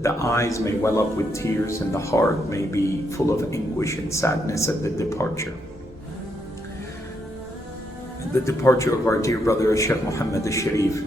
The eyes may well up with tears and the heart may be full of anguish and sadness at the departure. The departure of our dear brother Sheikh Muhammad al-Sharif.